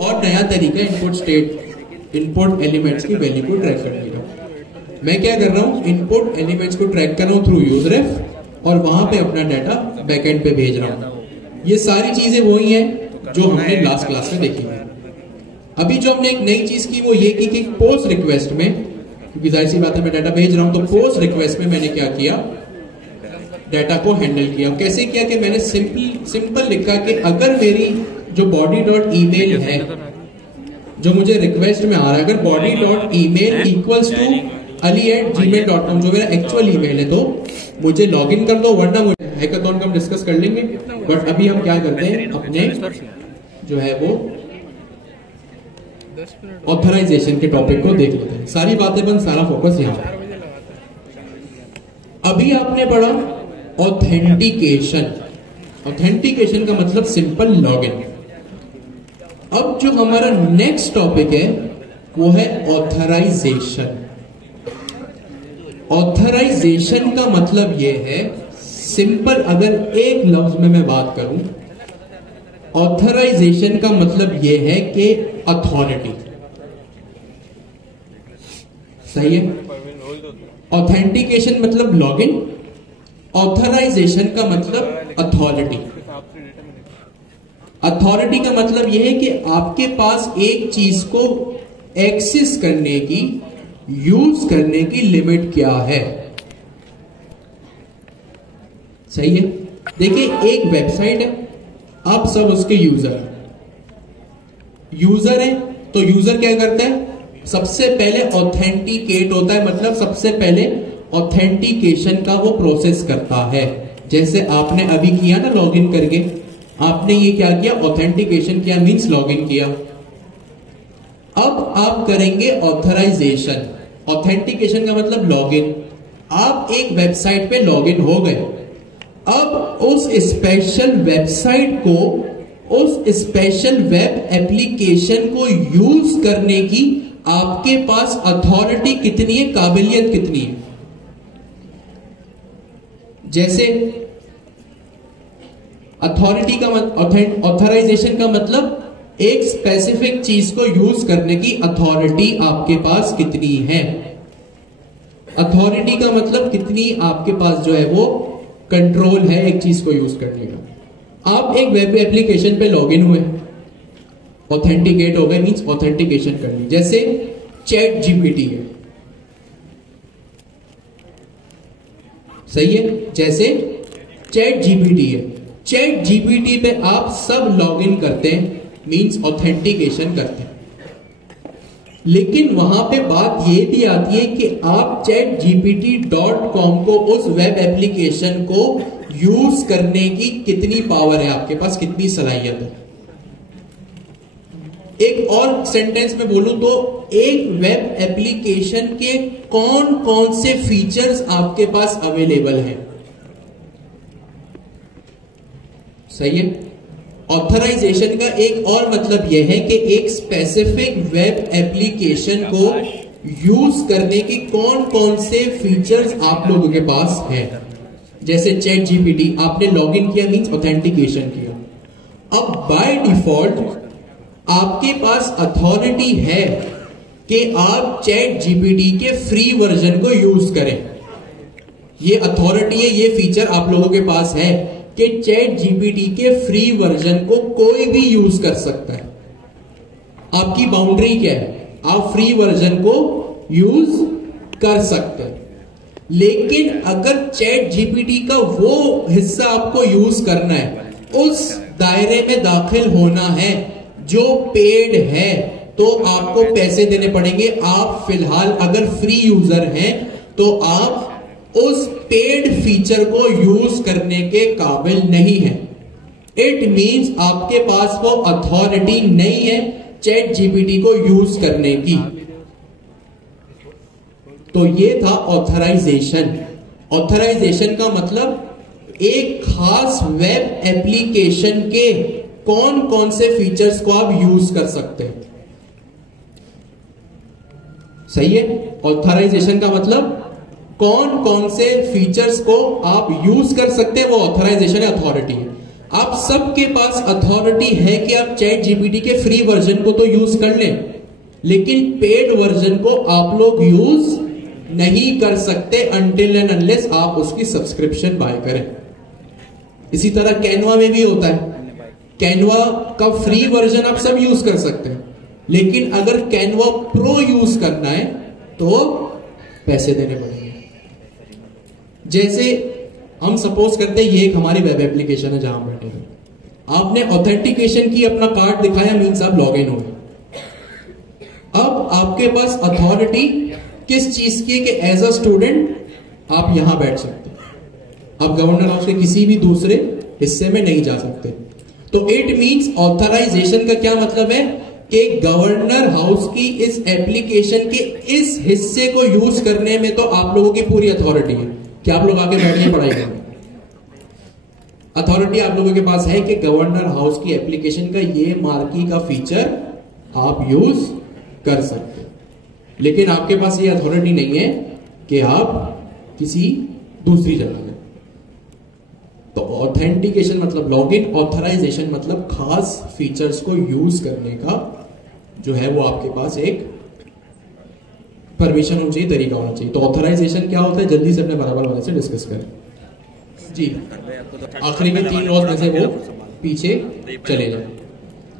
और नया तरीका इनपुट एलिमेंट्स की वैल्यू को ट्रैक करने का। मैं क्या कर रहा हूं, इनपुट एलिमेंट्स को ट्रैक कर रहा हूं थ्रू यूजरएफ और वहां पे अपना डाटा बैकएंड पे भेज रहा हूं। ये सारी चीजें वही हैं जो हमने लास्ट क्लास में देखी है। अभी जो हमने एक नई चीज की वो ये की कि पोस्ट रिक्वेस्ट में, क्योंकि जाहिर सी बात है मैं डाटा भेज रहा हूं, तो पोस्ट रिक्वेस्ट में मैंने क्या किया, डाटा को हैंडल किया। कैसे किया कि मैंने सिंपल लिखा कि अगर मेरी जो बॉडी डॉट ईमेल है जो मुझे रिक्वेस्ट में आ रहा है, अगर body dot email equals to ali@gmail.com जो मेरा एक्चुअल ईमेल है, तो मुझे लॉगिन कर दो, वरना मुझे हैकाथॉन का हम डिस्कस कर लेंगे। बट अभी हम क्या करते हैं, अपने जो है वो ऑथराइजेशन के टॉपिक को देख लेते हैं। सारी बातें बंद, सारा फोकस यहाँ। अभी आपने पढ़ा ऑथेंटिकेशन। ऑथेंटिकेशन का मतलब सिंपल लॉगिन। अब जो हमारा नेक्स्ट टॉपिक है वो है ऑथराइजेशन। ऑथराइजेशन का मतलब यह है, सिंपल अगर एक लफ्ज में मैं बात करूं, ऑथराइजेशन का मतलब यह है कि अथॉरिटी। सही है। ऑथेंटिकेशन मतलब लॉगिन, ऑथराइजेशन का मतलब अथॉरिटी। अथॉरिटी का मतलब यह है कि आपके पास एक चीज को एक्सेस करने की, यूज करने की लिमिट क्या है। सही है। देखिए, एक वेबसाइट है, आप सब उसके यूजर है, तो यूजर क्या करता है, सबसे पहले ऑथेंटिकेट होता है, मतलब सबसे पहले ऑथेंटिकेशन का वो प्रोसेस करता है। जैसे आपने अभी किया ना लॉगिन करके, आपने ये क्या किया, ऑथेंटिकेशन किया, मींस लॉगिन किया। अब आप करेंगे ऑथराइजेशन। ऑथेंटिकेशन का मतलब लॉगिन। आप एक वेबसाइट पे लॉगिन हो गए, अब उस स्पेशल वेबसाइट को, उस स्पेशल वेब एप्लीकेशन को यूज करने की आपके पास अथॉरिटी कितनी है, काबिलियत कितनी है। जैसे अथॉरिटी का ऑथराइजेशन का मतलब एक स्पेसिफिक चीज को यूज करने की अथॉरिटी आपके पास कितनी है। अथॉरिटी का मतलब कितनी आपके पास जो है वो कंट्रोल है एक चीज को यूज करने का। आप एक वेब एप्लीकेशन पे लॉगिन हुए, ऑथेंटिकेट हो गए, मींस ऑथेंटिकेशन कर ली। जैसे चैट जीपीटी है, सही है। जैसे चैट जीपीटी है, चैट जीपीटी पे आप सब लॉगिन करते हैं, मींस ऑथेंटिकेशन करते हैं। लेकिन वहां पे बात ये भी आती है कि आप chatgpt.com को, उस वेब एप्लीकेशन को यूज करने की कितनी पावर है आपके पास, कितनी सलाहियत है। एक और सेंटेंस में बोलूं तो एक वेब एप्लीकेशन के कौन कौन से फीचर्स आपके पास अवेलेबल हैं। सही है। ऑथराइजेशन का एक और मतलब यह है कि एक स्पेसिफिक वेब एप्लीकेशन को यूज करने की कौन कौन से फीचर्स आप लोगों के पास हैं। जैसे चैट जीपीटी, आपने लॉगिन किया, मींस ऑथेंटिकेशन किया। अब बाय डिफॉल्ट आपके पास अथॉरिटी है कि आप चैट जीपीटी के फ्री वर्जन को यूज करें। ये अथॉरिटी है, ये फीचर आप लोगों के पास है कि चैट जीपीटी के फ्री वर्जन को कोई भी यूज कर सकता है। आपकी बाउंड्री क्या है, आप फ्री वर्जन को यूज कर सकते हैं। लेकिन अगर चैट जीपीटी का वो हिस्सा आपको यूज करना है, उस दायरे में दाखिल होना है जो पेड है, तो आपको पैसे देने पड़ेंगे। आप फिलहाल अगर फ्री यूजर हैं तो आप उस पेड फीचर को यूज करने के काबिल नहीं है। इट मींस आपके पास वो अथॉरिटी नहीं है चैट जीपीटी को यूज करने की। तो ये था ऑथराइजेशन। ऑथराइजेशन का मतलब एक खास वेब एप्लीकेशन के कौन कौन से फीचर्स को आप यूज कर सकते हैं। सही है। ऑथराइजेशन का मतलब कौन कौन से फीचर्स को आप यूज कर सकते हैं, वो ऑथराइजेशन है, अथॉरिटी है। आप सबके पास अथॉरिटी है कि आप चैट जीपीटी के फ्री वर्जन को तो यूज कर लें, लेकिन पेड वर्जन को आप लोग यूज नहीं कर सकते अनटिल एंड अनलेस आप उसकी सब्सक्रिप्शन बाय करें। इसी तरह कैनवा में भी होता है। कैनवा का फ्री वर्जन आप सब यूज कर सकते हैं, लेकिन अगर कैनवा प्रो यूज करना है तो पैसे देने पड़ेंगे। जैसे हम सपोज करते हैं ये एक हमारी वेब एप्लीकेशन है जहां बैठे हैं, आपने ऑथेंटिकेशन की, अपना कार्ड दिखाया, मीन्स आप लॉग इन हो गए। अब आपके पास अथॉरिटी किस चीज की है कि एज अ स्टूडेंट आप यहां बैठ सकते हैं, आप गवर्नर हाउस के किसी भी दूसरे हिस्से में नहीं जा सकते। तो इट मींस ऑथराइजेशन का क्या मतलब है कि गवर्नर हाउस की इस एप्लीकेशन के इस हिस्से को यूज करने में तो आप लोगों की पूरी अथॉरिटी है कि आप लोग आगे बैठ के पढ़ाई करें। अथॉरिटी आप लोगों के पास है कि गवर्नर हाउस की एप्लीकेशन का ये मार्की का फीचर आप यूज कर सकते हैं, लेकिन आपके पास ये अथॉरिटी नहीं है कि आप किसी दूसरी जगह में। तो ऑथेंटिकेशन मतलब लॉगिन, ऑथराइजेशन मतलब खास फीचर्स को यूज करने का जो है वो आपके पास एक परमिशन होनी चाहिए, तरीका होना चाहिए। तो ऑथराइजेशन क्या होता है, जल्दी से अपने बराबर वाले से डिस्कस करें जी। आखिरी के 3 लॉज में से वो पीछे चले जाए।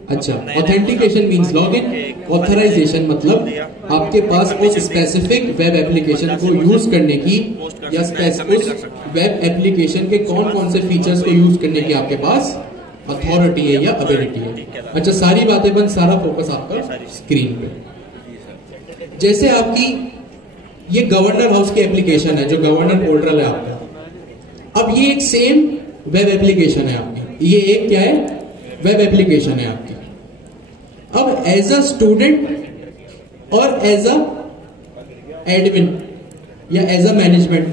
अच्छा, ऑथेंटिकेशन मींस लॉगिन, ऑथराइजेशन मतलब आपके पास उस स्पेसिफिक वेब एप्लीकेशन को यूज करने की या उस वेब एप्लीकेशन के कौन कौन से फीचर्स को यूज करने की आपके पास अथॉरिटी है या एबिलिटी है। अच्छा, सारी बातें बंद, सारा फोकस आपका स्क्रीन पे। जैसे आपकी ये गवर्नर हाउस की एप्लीकेशन है, जो गवर्नर पोर्टल है आपका, अब ये एक सेम वेब एप्लीकेशन है आपकी, ये एक क्या है, वेब एप्लीकेशन है आपकी। अब एज अ स्टूडेंट और एज अ एडमिन या एज अ मैनेजमेंट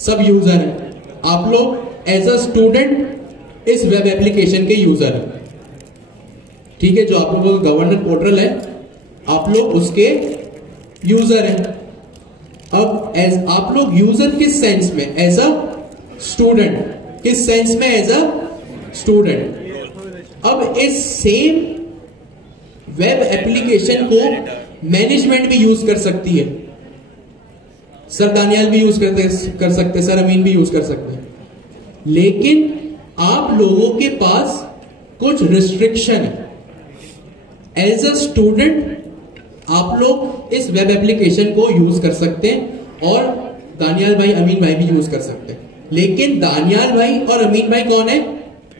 सब यूजर है। आप लोग एज अ स्टूडेंट इस वेब एप्लीकेशन के यूजर है, ठीक है। जो आप लोगों का गवर्नर पोर्टल है, आप लोग उसके यूजर हैं। अब एज आप लोग यूजर किस सेंस में, एज अ स्टूडेंट, किस सेंस में, एज अ स्टूडेंट। अब इस सेम वेब एप्लीकेशन को मैनेजमेंट भी यूज कर सकती है। सर दानियाल भी यूज कर सकते, सर अमीन भी यूज कर सकते हैं, लेकिन आप लोगों के पास कुछ रिस्ट्रिक्शन है। एज अ स्टूडेंट आप लोग इस वेब एप्लीकेशन को यूज कर सकते हैं और दानियाल भाई, अमीन भाई भी यूज कर सकते हैं, लेकिन दानियाल भाई और अमीन भाई कौन है,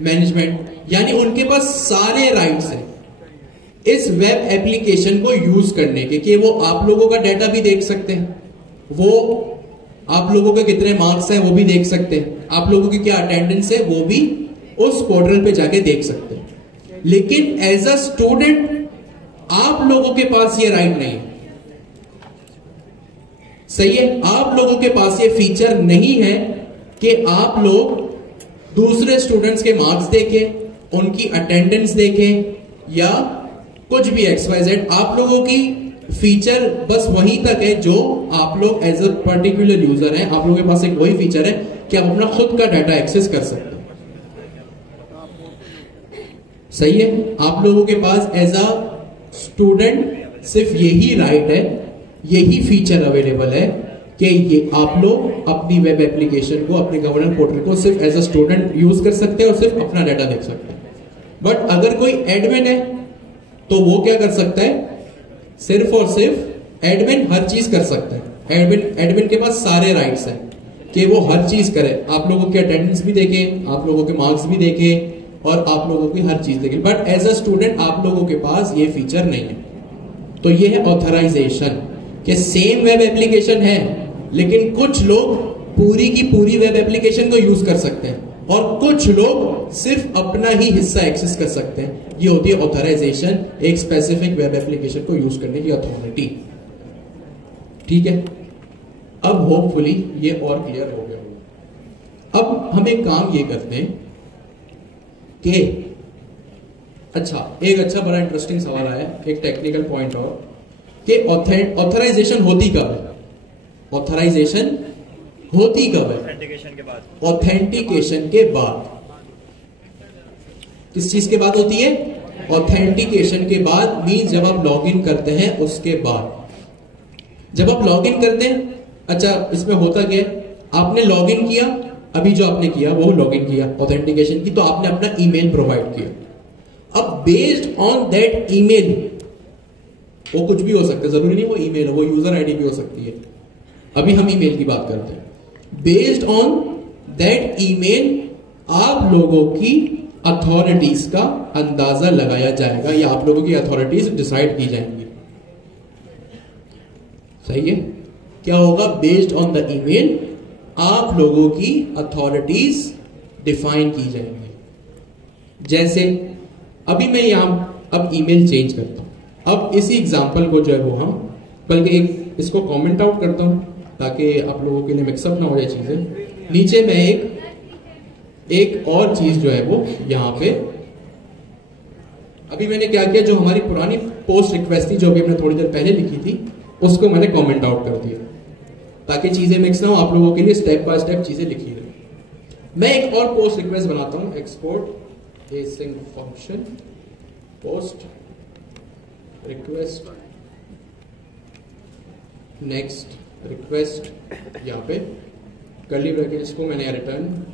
मैनेजमेंट, यानी उनके पास सारे राइट्स हैं इस वेब एप्लीकेशन को यूज करने के, कि वो आप लोगों का डाटा भी देख सकते हैं, वो आप लोगों के कितने मार्क्स हैं वो भी देख सकते हैं, आप लोगों की क्या अटेंडेंस है वो भी उस पोर्टल पे जाके देख सकते हैं। लेकिन एज अ स्टूडेंट आप लोगों के पास ये राइट नहीं है, सही है। आप लोगों के पास ये फीचर नहीं है कि आप लोग दूसरे स्टूडेंट्स के मार्क्स देखें, उनकी अटेंडेंस देखें या कुछ भी XYZ। आप लोगों की फीचर बस वहीं तक है जो आप लोग एज अ पर्टिकुलर यूजर हैं, आप लोगों के पास एक वही फीचर है कि आप अपना खुद का डाटा एक्सेस कर सकते हैं, सही है। आप लोगों के पास एज अ स्टूडेंट सिर्फ यही राइट है, यही फीचर अवेलेबल है कि ये आप लोग अपनी वेब एप्लीकेशन को, अपने गवर्नर पोर्टल को सिर्फ एज अ स्टूडेंट यूज कर सकते हैं और सिर्फ अपना डाटा देख सकते हैं। बट अगर कोई एडमिन है तो वो क्या कर सकता है, सिर्फ और सिर्फ एडमिन हर चीज कर सकता है। एडमिन के पास सारे राइट्स हैं कि वो हर चीज करे, आप लोगों की अटेंडेंस भी देखे, आप लोगों के मार्क्स भी देखे और आप लोगों की हर चीज देखे। बट एज अ स्टूडेंट आप लोगों के पास ये फीचर नहीं है। तो ये है ऑथराइजेशन, कि सेम वेब एप्लीकेशन है लेकिन कुछ लोग पूरी की पूरी वेब एप्लीकेशन को यूज कर सकते हैं और कुछ लोग सिर्फ अपना ही हिस्सा एक्सेस कर सकते हैं। ये होती है ऑथराइजेशन, एक स्पेसिफिक वेब एप्लीकेशन को यूज करने की अथॉरिटी, ठीक है। अब होपफुली ये और क्लियर हो गया। अब हम एक काम ये करते हैं कि एक अच्छा बड़ा इंटरेस्टिंग सवाल आया, एक टेक्निकल पॉइंट और, कि ऑथराइजेशन होती कब है, ऑथराइजेशन होती कब है, ऑथेंटिकेशन के बाद। ऑथेंटिकेशन के बाद। किस चीज के बाद होती है? ऑथेंटिकेशन के बाद, मीन जब आप लॉग इन करते हैं उसके बाद। जब आप लॉग इन करते हैं, अच्छा इसमें होता क्या है, आपने लॉग इन किया, अभी जो आपने किया वो लॉग इन किया ऑथेंटिकेशन की, तो आपने अपना ईमेल प्रोवाइड किया। अब बेस्ड ऑन दैट ईमेल, वो कुछ भी हो सकता है, जरूरी नहीं वो ईमेल हो, वो यूजर आईडी भी हो सकती है, अभी हम ईमेल की बात करते हैं। बेस्ड ऑन दैट ईमेल आप लोगों की अथॉरिटीज का अंदाजा लगाया जाएगा, या आप लोगों की अथॉरिटीज डिसाइड की जाएंगी। सही है? क्या होगा? बेस्ड ऑन द ईमेल आप लोगों की अथॉरिटीज डिफाइन की जाएंगी। जैसे अभी मैं यहां अब ईमेल चेंज करता हूं, अब इसी एग्जांपल को जो है वो हम, बल्कि एक इसको कमेंट आउट करता हूं ताकि आप लोगों के लिए मिक्सअप ना हो जाए चीजें। नीचे मैं एक और चीज जो है वो यहां पे, अभी मैंने क्या किया, जो हमारी पुरानी पोस्ट रिक्वेस्ट थी जो भी हमने थोड़ी देर पहले लिखी थी, उसको मैंने कमेंट आउट कर दिया ताकि चीजें मिक्स ना हो, आप लोगों के लिए स्टेप बाय स्टेप चीजें लिखी रही। मैं एक और पोस्ट रिक्वेस्ट बनाता हूं, export async function post request next request, यहां पे कर्ली ब्रैकेट, इसको मैंने रिटर्न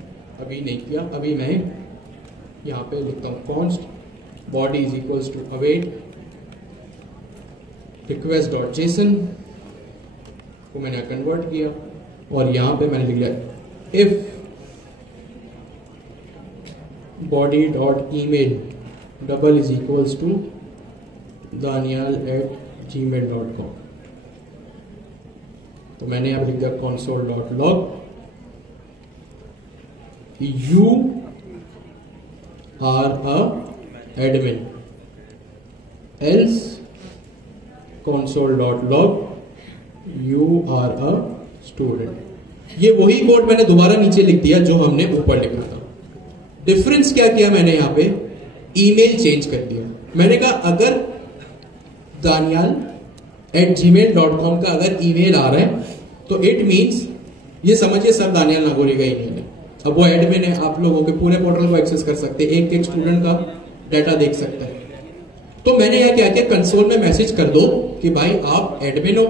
अभी नहीं किया, अभी मैं यहां पे लिखता हूं const body is equals to await request dot JSON को मैंने कन्वर्ट किया, और यहां पे मैंने लिख दिया if body dot email double is equals to danial@gmail.com। तो मैंने यहां पे लिख दिया console dot log you are a admin else console dot log you are a student. ये वही कोड मैंने दोबारा नीचे लिख दिया जो हमने ऊपर लिखा था। डिफरेंस क्या किया मैंने, यहां पे ईमेल चेंज कर दिया। मैंने कहा अगर danial@gmail.com का अगर ईमेल आ रहा है तो इट मींस ये समझिए सर दानियाल नागौरी का ईमेल है। अब वो एडमिन है, आप लोगों के पूरे पोर्टल को एक्सेस कर सकते हैं, एक एक स्टूडेंट का डाटा देख सकते हैं। तो मैंने यहां क्या किया, कंसोल में मैसेज कर दो कि भाई आप एडमिन हो,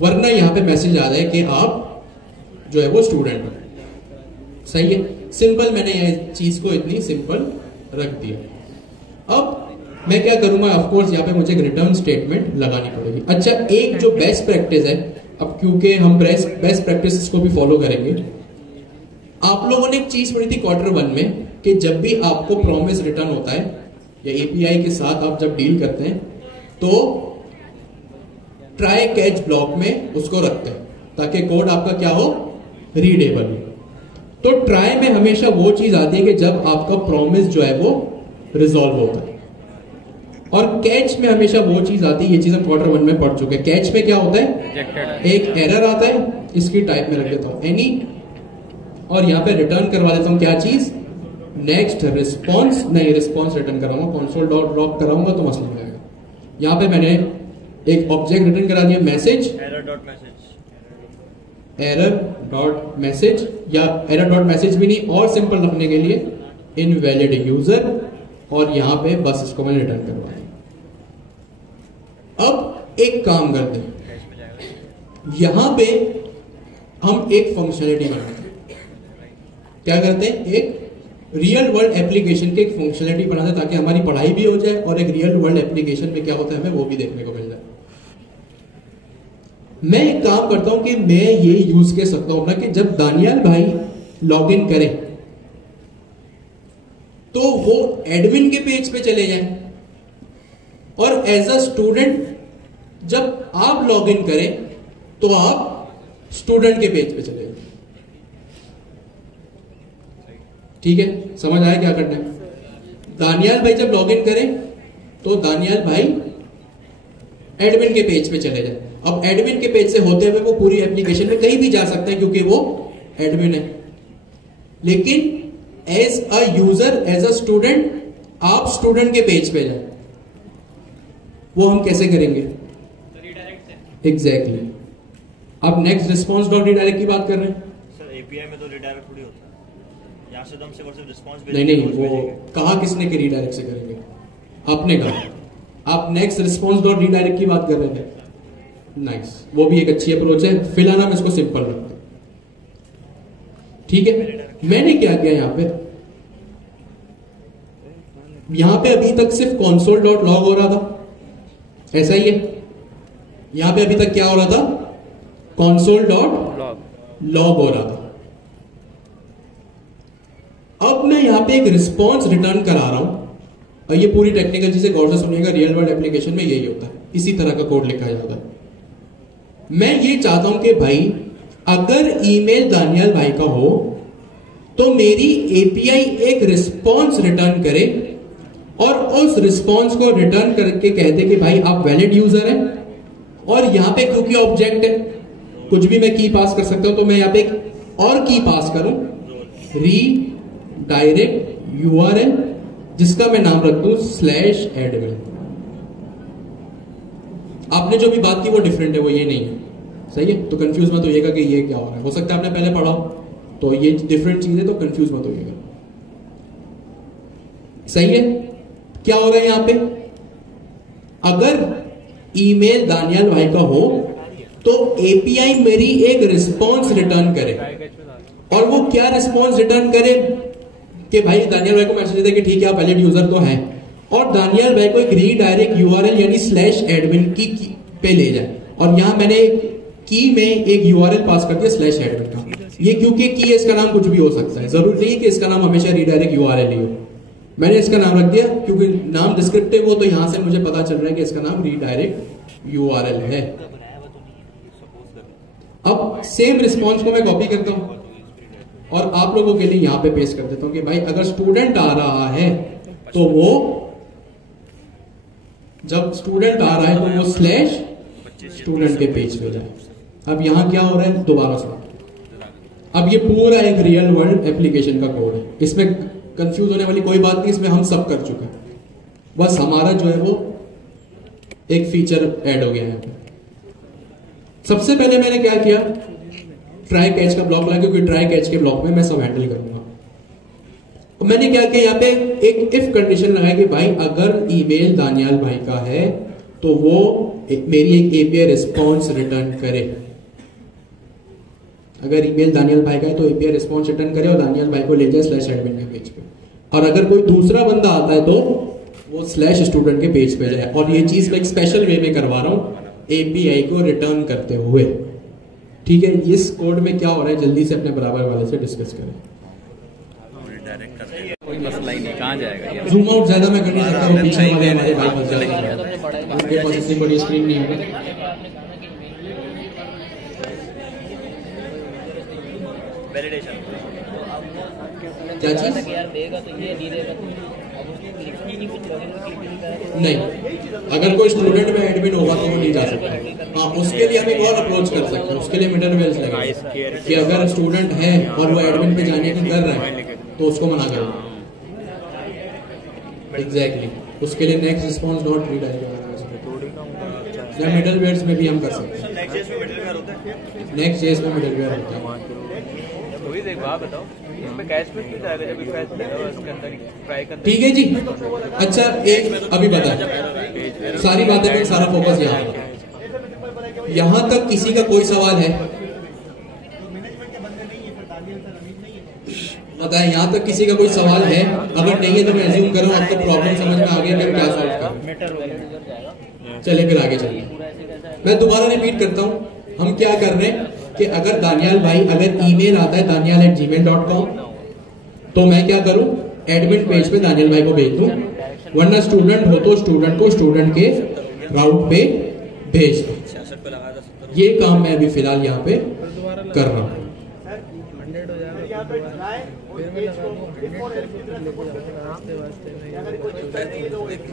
वरना यहां पे मैसेज आ रहा है कि आप जो है वो स्टूडेंट हो। सही है? सिंपल, मैंने यह चीज को इतनी सिंपल रख दिया। अब मैं क्या करूंगा, ऑफ कोर्स यहाँ पे मुझे एक रिटर्न स्टेटमेंट लगानी पड़ेगी। अच्छा, एक जो बेस्ट प्रैक्टिस है, अब क्योंकि हम बेस्ट प्रैक्टिस को भी फॉलो करेंगे, आप लोगों ने एक चीज पढ़ी थी Q1 में कि जब भी आपको प्रॉमिस रिटर्न होता है या एपीआई के साथ आप जब डील करते हैं तो ट्राई कैच ब्लॉक में उसको रखते हैं ताकि कोड आपका क्या हो, रीडेबल हो। तो ट्राई में हमेशा वो चीज आती है कि जब आपका प्रॉमिस जो है वो रिजॉल्व होता है, और कैच में हमेशा वो चीज आती है, ये चीज हम Q1 में पढ़ चुके हैं। कैच में क्या होता है, एक एरर आता है, इसकी टाइप में रख देता हूं एनी, और यहां पे रिटर्न करवा देता हूं क्या चीज, नेक्स्ट रिस्पॉन्स, नहीं रिस्पॉन्स रिटर्न कराऊंगा, console डॉट लॉग कराऊंगा तो मसला नहीं आएगा। यहां पे मैंने एक ऑब्जेक्ट रिटर्न करा दिया, मैसेज एरर डॉट मैसेज, या एरर डॉट मैसेज भी नहीं, और सिंपल रखने के लिए इनवैलिड यूजर, और यहां पे बस इसको मैंने रिटर्न करवा दिया। अब एक काम करते हैं, यहां पे हम एक फंक्शनलिटी बनाते हैं। क्या करते हैं, एक रियल वर्ल्ड एप्लीकेशन की एक फंक्शनलिटी बनाते हैं ताकि हमारी पढ़ाई भी हो जाए और एक रियल वर्ल्ड एप्लीकेशन में क्या होता है हमें वो भी देखने को मिल जाए। मैं एक काम करता हूं कि मैं ये यूज कर सकता हूं ना कि जब दानियाल भाई लॉग इन करें तो वो एडमिन के पेज पे चले जाएं, और एज अ स्टूडेंट जब आप लॉग इन करें तो आप स्टूडेंट के पेज पे चले जाएं। ठीक है, समझ आया क्या करना है? दानियाल भाई जब लॉग इन करें तो दानियाल भाई एडमिन के पेज पे चले जाए। अब एडमिन के पेज से होते हुए वो पूरी एप्लीकेशन में कहीं भी जा सकते हैं क्योंकि वो एडमिन है, लेकिन as a user, as a student आप स्टूडेंट के पेज पे जाए। वो हम कैसे करेंगे? एग्जैक्टली अब नेक्स्ट रिस्पॉन्स डॉट रिडायरेक्ट की बात कर रहे हैं। सर एपीआई में तो रिडायरेक्ट थोड़ी होता है, यहाँ से तो हम सिर्फ और सिर्फ रिस्पॉन्स नहीं नहीं, वो कहा किसने कि रीडायरेक्ट से करेंगे? आपने कहा। आप नेक्स्ट रिस्पॉन्स डॉट रीडायरेक्ट की बात कर रहे थे। नाइस, वो भी एक अच्छी अप्रोच है। फिलहाल हम इसको सिंपल रखते हैं, ठीक है। मैंने क्या किया यहां पे अभी तक सिर्फ console डॉट लॉग हो रहा था, ऐसा ही है। यहां पे अभी तक क्या हो रहा था? console डॉट लॉग हो रहा था। अब मैं यहां पे एक रिस्पॉन्स रिटर्न करा रहा हूं, और ये पूरी टेक्निकल चीजें गौर से सुनिएगा, रियल वर्ल्ड एप्लीकेशन में यही होता है, इसी तरह का कोड लिखा जाता है। मैं ये चाहता हूं कि भाई अगर ईमेल दानियाल भाई का हो तो मेरी एपीआई एक रिस्पॉन्स रिटर्न करे, और उस रिस्पॉन्स को रिटर्न करके कहते कि भाई आप वैलिड यूजर हैं, और यहां पे क्योंकि ऑब्जेक्ट है कुछ भी मैं की पास कर सकता हूं, तो मैं यहां पे एक और की पास करूं, री डायरेक्ट यूआरएल, जिसका मैं नाम रख दूं /admin। आपने जो भी बात की वो डिफरेंट है, वो ये नहीं है, सही है। तो कंफ्यूज मत होइएगा कि ये क्या हो रहा है। हो सकता है आपने पहले पढ़ा हो, तो ये डिफरेंट चीज है, तो कंफ्यूज मत होइएगा, सही है। क्या हो रहा है यहां पे? अगर ईमेल दानियाल भाई का हो तो एपीआई मेरी एक रिस्पॉन्स रिटर्न करे, और वो क्या रिस्पॉन्स रिटर्न करे कि भाई दानियाल भाई को मैसेज दे कि ठीक है आप वैलिड यूजर तो है, और दानियाल भाई को एक रीडायरेक्ट यूआरएल यानी /admin की पे ले जाए। और यहां मैंने की में एक यूआरएल पास कर दिया /admin का। ये क्योंकि की है, इसका नाम कुछ भी हो सकता है, जरूरी नहीं कि इसका नाम हमेशा रीडायरेक्ट यूआरएल ही हो। मैंने इसका नाम रख दिया क्योंकि नाम डिस्क्रिप्टिव हो, तो यहां से मुझे पता चल रहा है कि इसका नाम रीडायरेक्ट यूआरएल है। अब सेम रिस्पॉन्स को मैं कॉपी करता हूं और आप लोगों के लिए यहां पे पेस्ट कर देता हूं कि भाई अगर स्टूडेंट आ रहा है तो वो, जब स्टूडेंट आ रहा है तो वो /स्टूडेंट के पेज पे जाए। अब यहां क्या हो रहा है दोबारा से, अब ये पूरा एक रियल वर्ल्ड एप्लीकेशन का कोड है, इसमें कंफ्यूज होने वाली कोई बात नहीं, इसमें हम सब कर चुके हैं। बस हमारा जो है वो एक फीचर ऐड हो गया है। सबसे पहले मैंने क्या किया, ट्राई कैच का ब्लॉक लगा, क्योंकि ट्राई कैच के ब्लॉक में मैं सब हैंडल करूंगा। और मैंने क्या किया, यहाँ पे एक इफ कंडीशन लगाई कि भाई अगर ईमेल दानियाल भाई का है तो वो मेरी एक एपीआई रिस्पॉन्स रिटर्न करे। अगर ईमेल दानियाल भाई का है तो एपीआई रिस्पॉन्स रिटर्न करे और दानियाल भाई को ले जाए /admin के पेज पे। और अगर कोई दूसरा बंदा आता है तो वो /स्टूडेंट के पेज पे जाए। और ये चीज मैं एक स्पेशल वे में करवा रहा हूं एपीआई को रिटर्न करते हुए, ठीक है। इस कोड में क्या हो रहा है जल्दी से अपने बराबर वाले से डिस्कस करें। कोई मसला ही नहीं, कहाँ जाएगा ये? जूम आउट ज्यादा मैं कर नहीं सकता हूं, पीछे वाले हमारे भाई फंस जाएंगे, उनके पास इतनी बड़ी स्क्रीन नहीं होगी। वैलिडेशन क्या चीज? नहीं, अगर कोई स्टूडेंट में एडमिन होगा तो वो नहीं जा सकता। हाँ, उसके लिए हम एक और अप्रोच कर सकते हैं, उसके लिए मिडल वेल्स लगेगा कि अगर स्टूडेंट है और वो एडमिन पे जाने का कर रहा है तो उसको मना करें। एग्जैक्टली, उसके लिए नेक्स्ट रिस्पॉन्स नॉट रीडायरेक्ट या मिडल वेयर्स में भी हम कर सकते हैं। नेक्स्ट जेएस में मिडल वेयर होता है। एक बात बताओ, इसमें कैश में क्यों जाएगा जब फैच देगा उसके अंदर ट्राई करते? ठीक है जी। अच्छा, एक अभी बता, सारी बातें पे सारा फोकस यहां तक किसी का कोई सवाल है? बताएं, यहां तक किसी का कोई सवाल है? अगर नहीं है तो मैं एज्यूम कर रहा हूं आपको प्रॉब्लम समझ में आ गया कि क्या सॉल्व करें। चले फिर आगे चलिए। मैं दोबारा रिपीट करता हूं, हम क्या कर रहे हैं कि अगर दानियाल भाई अगर ईमेल आता है danial@gmail.com तो मैं क्या करूं, एडमिन पेज पे दानियाल भाई को भेज दूं, वरना स्टूडेंट हो तो स्टूडेंट को स्टूडेंट के राउट पे भेज दूं। ये काम मैं अभी फिलहाल यहाँ पे कर रहा हूं।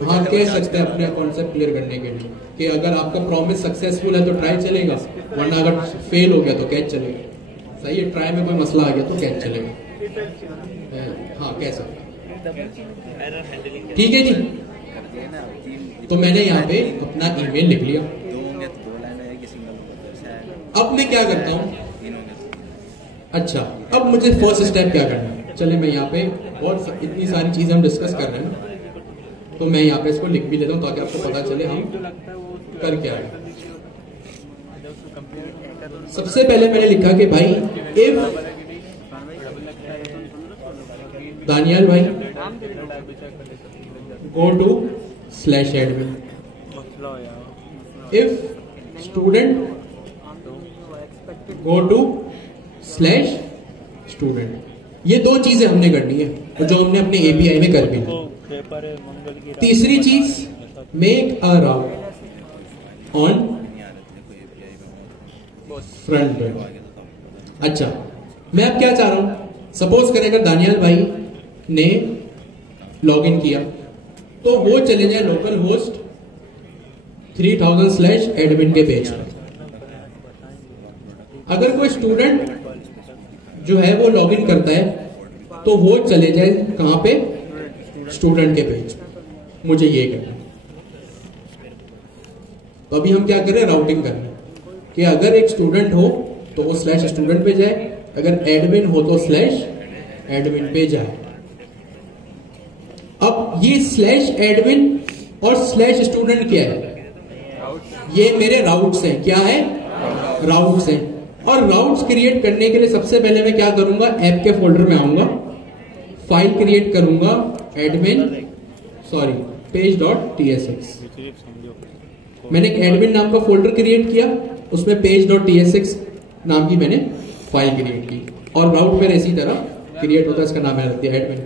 हाँ, कह सकते हैं अपने कॉन्सेप्ट क्लियर करने के लिए कि अगर आपका प्रॉमिस सक्सेसफुल है तो ट्राई चलेगा, वरना अगर फेल हो गया तो कैच चलेगा। सही है, ट्राई में कोई मसला आ गया तो कैच चलेगा। हाँ, कह सकते, ठीक है जी। तो मैंने यहाँ पे अपना ईमेल लिख लिया। अब मैं क्या करता हूं, अच्छा अब मुझे फर्स्ट स्टेप क्या करना है, चले मैं यहाँ पे बहुत इतनी सारी चीजें हम डिस्कस कर रहे हैं, तो मैं यहाँ पे इसको लिख भी लेता हूँ ताकि आपको पता चले हम कर क्या रहे हैं। सबसे पहले मैंने लिखा कि भाई इफ दानियाल भाई go to slash admin, if student go to slash student. ये दो चीजें हमने करनी है, तो जो हमने अपने एपीआई में कर भी ली। तीसरी चीज, make a route on front end. अच्छा, मैं अब क्या चाह रहा हूं, सपोज करें अगर दानियाल भाई ने लॉगिन किया तो वो चले जाए लोकल होस्ट 3000/admin के पेज पर। अगर कोई स्टूडेंट जो है वो लॉगिन करता है तो वो चले जाए कहां पे, स्टूडेंट के पेज। मुझे ये करना है, तो अभी हम क्या कर रहे हैं, राउटिंग कर रहे हैं कि अगर एक स्टूडेंट हो तो वो स्लैश स्टूडेंट पे जाए, अगर एडमिन हो तो स्लैश एडमिन पे जाए। अब ये स्लैश एडमिन और स्लैश स्टूडेंट क्या है, ये मेरे राउट्स हैं। क्या है, राउट्स हैं। और राउट्स क्रिएट करने के लिए सबसे पहले मैं क्या करूंगा, ऐप के फोल्डर में आऊंगा, फाइल क्रिएट करूंगा page.tsx। मैंने एक एडमिन नाम का फोल्डर क्रिएट किया, उसमें page.tsx नाम की मैंने फाइल क्रिएट की, और राउट मेरा इसी तरह क्रिएट होता है, इसका नाम मैंने रख दिया एडमिन।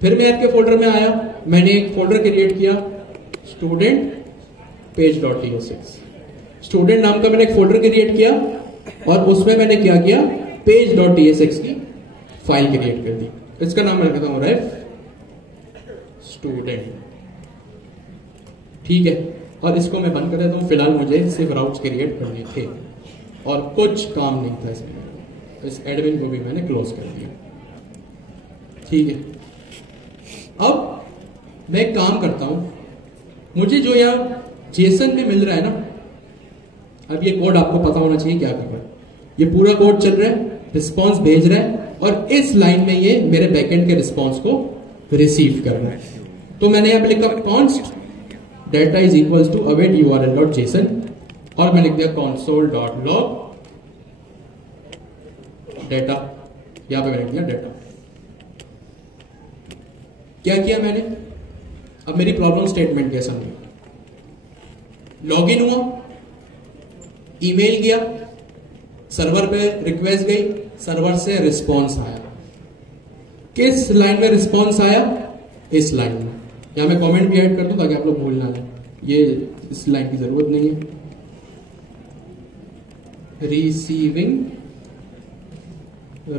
फिर मैं ऐप के फोल्डर में आया, मैंने एक फोल्डर क्रिएट किया स्टूडेंट page.tsx। स्टूडेंट नाम का मैंने एक फोल्डर क्रिएट किया और उसमें मैंने क्या किया, page.tsx की फाइल क्रिएट कर दी। इसका नाम मैं रखता हूं रेफ स्टूडेंट। ठीक है, और इसको मैं बंद कर देता हूं। फिलहाल मुझे सिर्फ राउट्स क्रिएट करने थे और कुछ काम नहीं था इसमें। इस एडमिन को भी मैंने क्लोज कर दिया। ठीक है, अब मैं एक काम करता हूं, मुझे जो यहाँ जेसन में मिल रहा है ना, अब ये कोड आपको पता होना चाहिए क्या कर रहा है। ये पूरा कोड चल रहा है, रिस्पॉन्स भेज रहा है, और इस लाइन में ये मेरे बैकएंड के रिस्पॉन्स को रिसीव कर रहा है। तो मैंने यहां पे लिखा const data is equals to await url.json, और मैं लिख दिया console.log डेटा। यहां पे मैंने लिख दिया डेटा। क्या किया मैंने, अब मेरी प्रॉब्लम स्टेटमेंट क्या समझिए। लॉगिन हुआ, ईमेल किया, सर्वर पे रिक्वेस्ट गई, सर्वर से रिस्पॉन्स आया। किस लाइन में रिस्पॉन्स आया, इस लाइन में। यहां मैं कमेंट भी ऐड कर दूं ताकि आप लोग भूल ना जाए, ये इस लाइन की जरूरत नहीं है। रिसीविंग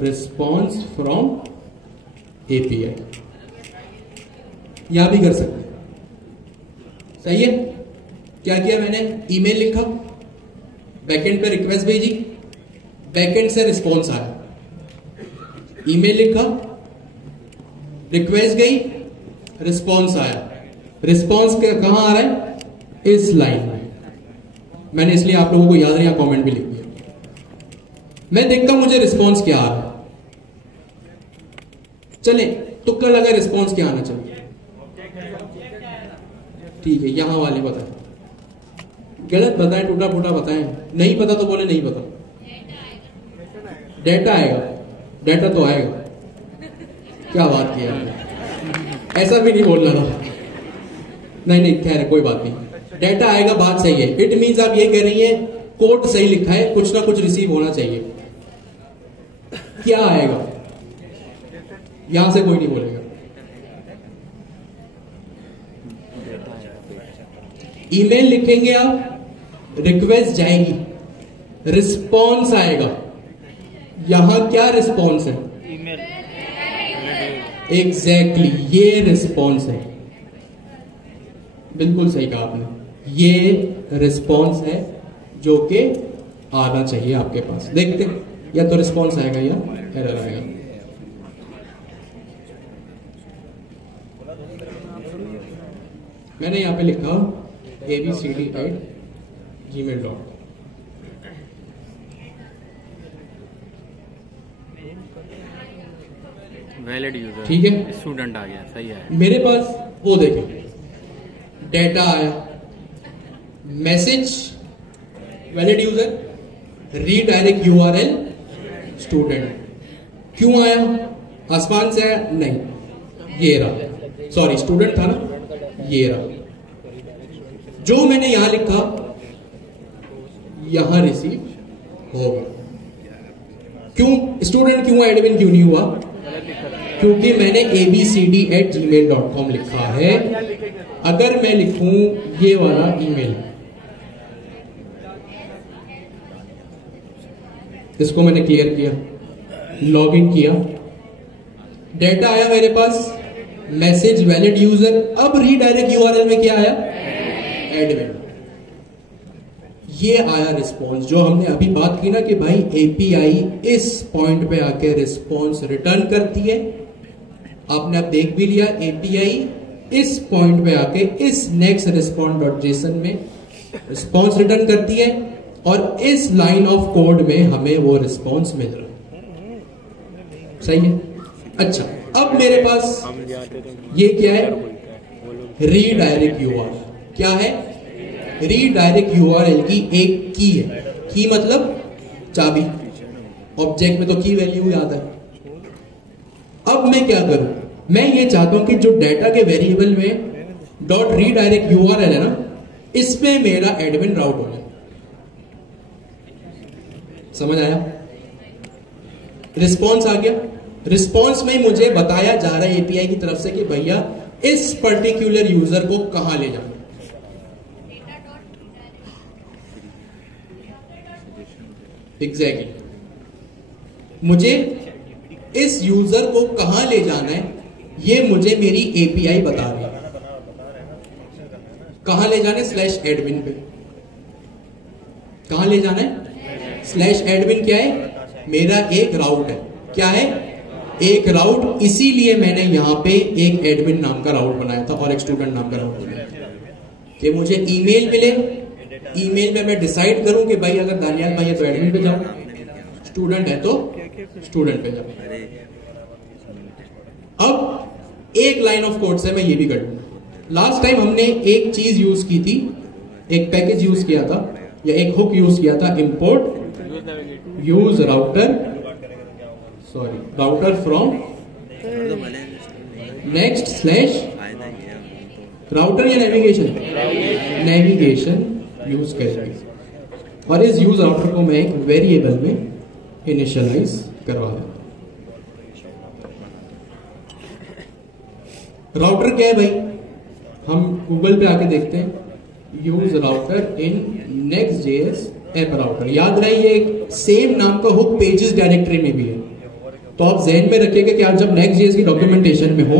रिस्पॉन्स फ्रॉम एपीआई, यहां भी कर सकते हैं। सही है। क्या किया मैंने, ईमेल लिखा, बैकएंड पे रिक्वेस्ट भेजी, बैकएंड से रिस्पॉन्स आया। ईमेल लिखा, रिक्वेस्ट गई, रिस्पॉन्स आया। रिस्पॉन्स कहां आ रहा है, इस लाइन में। मैंने इसलिए आप लोगों को याद रहा, कमेंट भी लिख दिया। मैं देखता हूं मुझे रिस्पॉन्स क्या आ रहा है। चले तुक्का लगा, रिस्पॉन्स क्या आना चाहिए। ठीक है, यहां वाले बताए, गलत बताएं, टूटा फूटा बताएं, नहीं पता तो बोले नहीं पता। डेटा आएगा, डेटा तो आएगा। क्या बात किया आपने, ऐसा भी नहीं बोलना था। नहीं खैर कोई बात नहीं, डेटा आएगा, बात सही है। इट मींस आप ये कह रही हैं कोड सही लिखा है, कुछ ना कुछ रिसीव होना चाहिए। क्या आएगा, यहां से कोई नहीं बोलेगा। ईमेल लिखेंगे आप, रिक्वेस्ट जाएगी, रिस्पॉन्स आएगा। यहां क्या रिस्पॉन्स है, ईमेल। एग्जैक्टली ये रिस्पॉन्स है। बिल्कुल सही कहा आपने, ये रिस्पॉन्स है जो कि आना चाहिए आपके पास। देखते हैं, या तो रिस्पॉन्स आएगा या एरर आएगा। मैंने यहां पे लिखा abcd@gmail.com। वैलिड यूजर, ठीक है, स्टूडेंट आ गया, सही है। मेरे पास वो देखें डेटा आया, message valid user, redirect URL student. क्यों आया? आसमान से आया? नहीं, ये रहा, सॉरी स्टूडेंट था ना, ये रहा। जो मैंने यहां लिखा यहां रिसीव होगा। क्यों स्टूडेंट, क्यों एडमिन क्यों नहीं हुआ? क्योंकि मैंने abcd@gmail.com लिखा है। अगर मैं लिखूं ये वाला ईमेल, इसको मैंने क्लियर किया, लॉगिन किया, डेटा आया मेरे पास, मैसेज वैलिड यूजर। अब रीडायरेक्ट यूआरएल में क्या आया? एडमिन। ये आया रिस्पॉन्स। जो हमने अभी बात की ना कि भाई एपीआई इस पॉइंट पे आके रिस्पॉन्स रिटर्न करती है, आपने अब देख भी लिया। एपीआई इस पॉइंट पे आके इस नेक्स्ट रिस्पॉन्ड.जेसन में रिस्पॉन्स रिटर्न करती है और इस लाइन ऑफ कोड में हमें वो रिस्पॉन्स मिल रहा है। सही है। अच्छा, अब मेरे पास ये क्या है? Redirect URL. क्या है? रीडायरेक्ट यूआरएल की एक की है। की मतलब चाबी। ऑब्जेक्ट में तो की वैल्यू याद है। अब मैं क्या करूं? मैं ये चाहता हूं कि जो डाटा के वेरिएबल में डॉट रीडायरेक्ट यूआरएल है ना, इसमें मेरा एडमिन राउट हो जाए। समझ आया? रिस्पॉन्स आ गया। रिस्पॉन्स में मुझे बताया जा रहा है एपीआई की तरफ से कि भैया इस पर्टिकुलर यूजर को कहां ले जाना। एग्जैक्टली मुझे इस यूजर को कहां ले जाना है, ये मुझे मेरी एपीआई बता रही है। कहां ले जाना है? स्लैश एडमिन पे। कहां ले जाना है? स्लैश एडमिन क्या है? मेरा एक राउट है। क्या है? एक राउट। इसीलिए मैंने यहां पे एक एडमिन नाम का राउट बनाया था और एक स्टूडेंट नाम का राउट बनाया था कि मुझे ईमेल मिले। ईमेल में मैं डिसाइड करूं कि भाई अगर दानियाल भाई है तो एडमिन पे जाओ, स्टूडेंट है तो स्टूडेंट पे जाओ। अब एक लाइन ऑफ कोड से मैं ये भी कर लूंगा। लास्ट टाइम हमने एक चीज यूज की थी, एक पैकेज यूज किया था या एक हुक यूज किया था, import use router, sorry router from next slash router या नेविगेशन, नेविगेशन यूज करेंगे और इस यूज राउटर को मैं एक वेरिएबल में इनिशियलाइज करवा दूं। राउटर क्या है भाई? हम गूगल पे आके देखते हैं, यूज राउटर इन नेक्स्ट.js ऐप राउटर। याद रहे ये एक सेम नाम का हुक पेजेस डायरेक्टरी में भी है। तो आप जहन में रखिएगा कि आप जब नेक्स्ट.js की डॉक्यूमेंटेशन में हो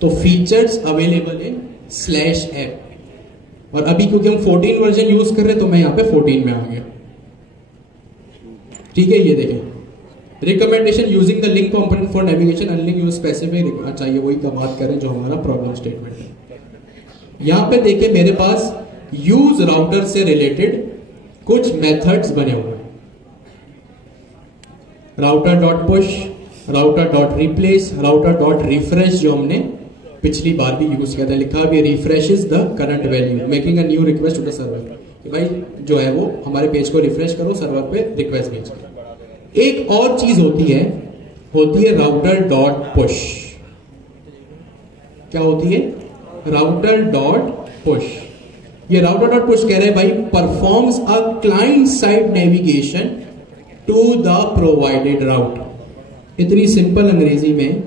तो features available in slash app. और अभी क्योंकि हम 14 वर्जन यूज कर रहे हैं तो मैं यहां पे 14 में आ गया। ठीक है, ये देखें, recommendation using the link component for navigation unlink use specific. अच्छा, ये वही का बात करें जो हमारा प्रॉब्लम स्टेटमेंट है। यहां पे देखिए मेरे पास यूज राउटर से रिलेटेड कुछ मेथड्स बने हुए हैं। Router dot push, router dot replace, router dot refresh, जो हमने पिछली बार भी यूज किया था। लिखा भी refreshes the current value making a new request to the server, कि भाई जो है वो हमारे पेज को रिफ्रेश करो, सर्वर पे रिक्वेस्ट भेज करो। एक और चीज होती है राउटर डॉट पुश। क्या होती है? Router dot push. ये राउटर डॉट पुश कह रहे हैं भाई performs a client side navigation to the provided route. इतनी सिंपल अंग्रेजी में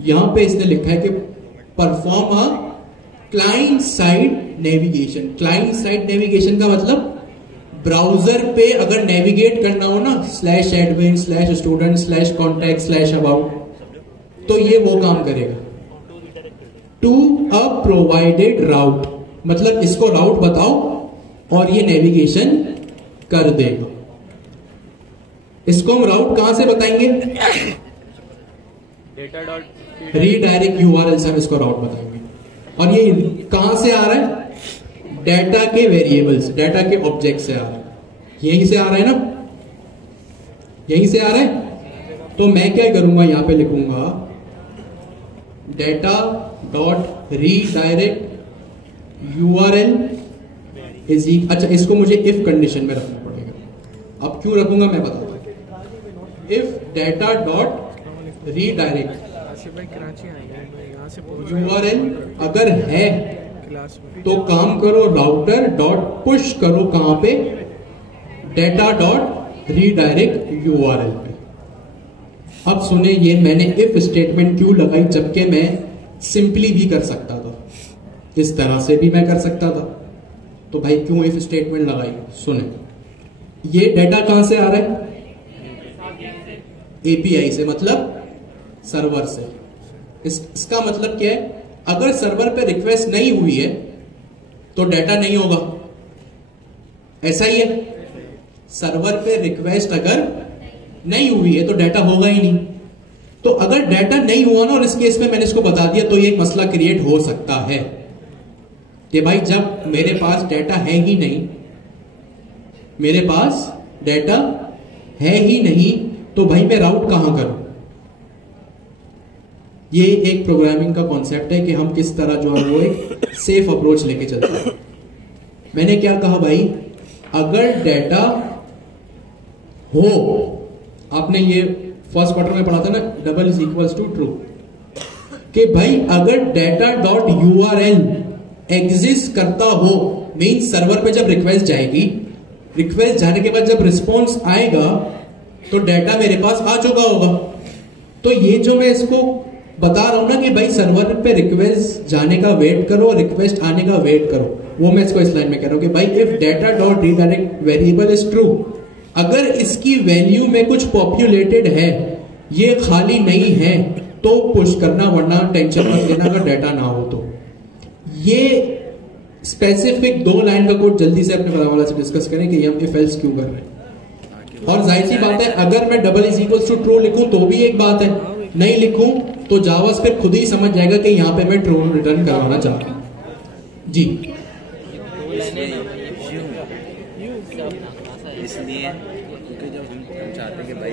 यहां पे इसने लिखा है कि perform a client side navigation. Client side navigation का मतलब ब्राउजर पे अगर नेविगेट करना हो ना, slash admin slash student slash contact slash about, तो ये वो काम करेगा। टू अ प्रोवाइडेड राउट मतलब इसको राउट बताओ और ये नेविगेशन कर देगा। इसको हम राउट कहां से बताएंगे? रीडायरेक्ट यूआरएल से हम इसको राउट बताएंगे। और ये कहां से आ रहा है? डाटा के वेरिएबल्स, डाटा के ऑब्जेक्ट से आ रहा है। यहीं से आ रहा है ना, यहीं से आ रहा है। तो मैं क्या करूंगा, यहां पे लिखूंगा data dot redirect URL is, अच्छा इसको मुझे इफ कंडीशन में रखना पड़ेगा। अब क्यों रखूंगा मैं बताता हूं। If data dot redirect URL अगर है तो काम करो राउटर डॉट पुश करो कहां पे, डेटा डॉट रीडायरेक्ट URL पे। अब सुने, ये मैंने इफ स्टेटमेंट क्यों लगाई, जबकि मैं सिंपली भी कर सकता था, इस तरह से भी मैं कर सकता था। तो भाई क्यों इफ स्टेटमेंट लगाई? सुने, ये डेटा कहां से आ रहा है? API से, मतलब सर्वर से। इसका मतलब क्या है? अगर सर्वर पे रिक्वेस्ट नहीं हुई है तो डेटा नहीं होगा, ऐसा ही है। सर्वर पे रिक्वेस्ट अगर नहीं हुई है तो डेटा होगा ही नहीं। तो अगर डेटा नहीं हुआ ना, और इस केस में मैंने इसको बता दिया, तो ये एक मसला क्रिएट हो सकता है कि भाई जब मेरे पास डेटा है ही नहीं, मेरे पास डेटा है ही नहीं, तो भाई मैं राउट कहां करूं? ये एक प्रोग्रामिंग का कॉन्सेप्ट है कि हम किस तरह जो है वो एक सेफ अप्रोच लेके चलते हैं। मैंने क्या कहा भाई, अगर डेटा हो, आपने ये फर्स्ट क्वार्टर में पढ़ा था ना, double is equals to true, कि भाई अगर डेटा डॉट URL एग्जिस्ट करता हो, मीन सर्वर पे जब रिक्वेस्ट जाएगी, रिक्वेस्ट जाने के बाद जब रिस्पॉन्स आएगा तो डेटा मेरे पास आ चुका होगा। तो ये जो मैं इसको बता रहा हूं ना कि भाई सर्वर पे रिक्वेस्ट जाने का वेट करो और रिक्वेस्ट आने का वेट करो, वो मैं इसको इस लाइन में कह रहा हूं कि भाई if data dot redirect variable is true, अगर इसकी वैल्यू में कुछ पॉपुलेटेड है, ये खाली नहीं है, तो पुश करना, वरना टेंशन मत लेना अगर डेटा ना हो तो। ये स्पेसिफिक 2 लाइन का कोड जल्दी से अपने वाला से डिस्कस करें कि हम इफ एल्स क्यों कर रहे हैं। और जाहिर सी बात है, अगर मैं double is equals to true लिखूं तो भी एक बात है, नहीं लिखूं तो जावास्क्रिप्ट खुद ही समझ जाएगा कि यहां पे मैं ट्रू रिटर्न करवाना चाहता हूं। जी, इसलिए क्योंकि जब हम चाहते हैं कि भाई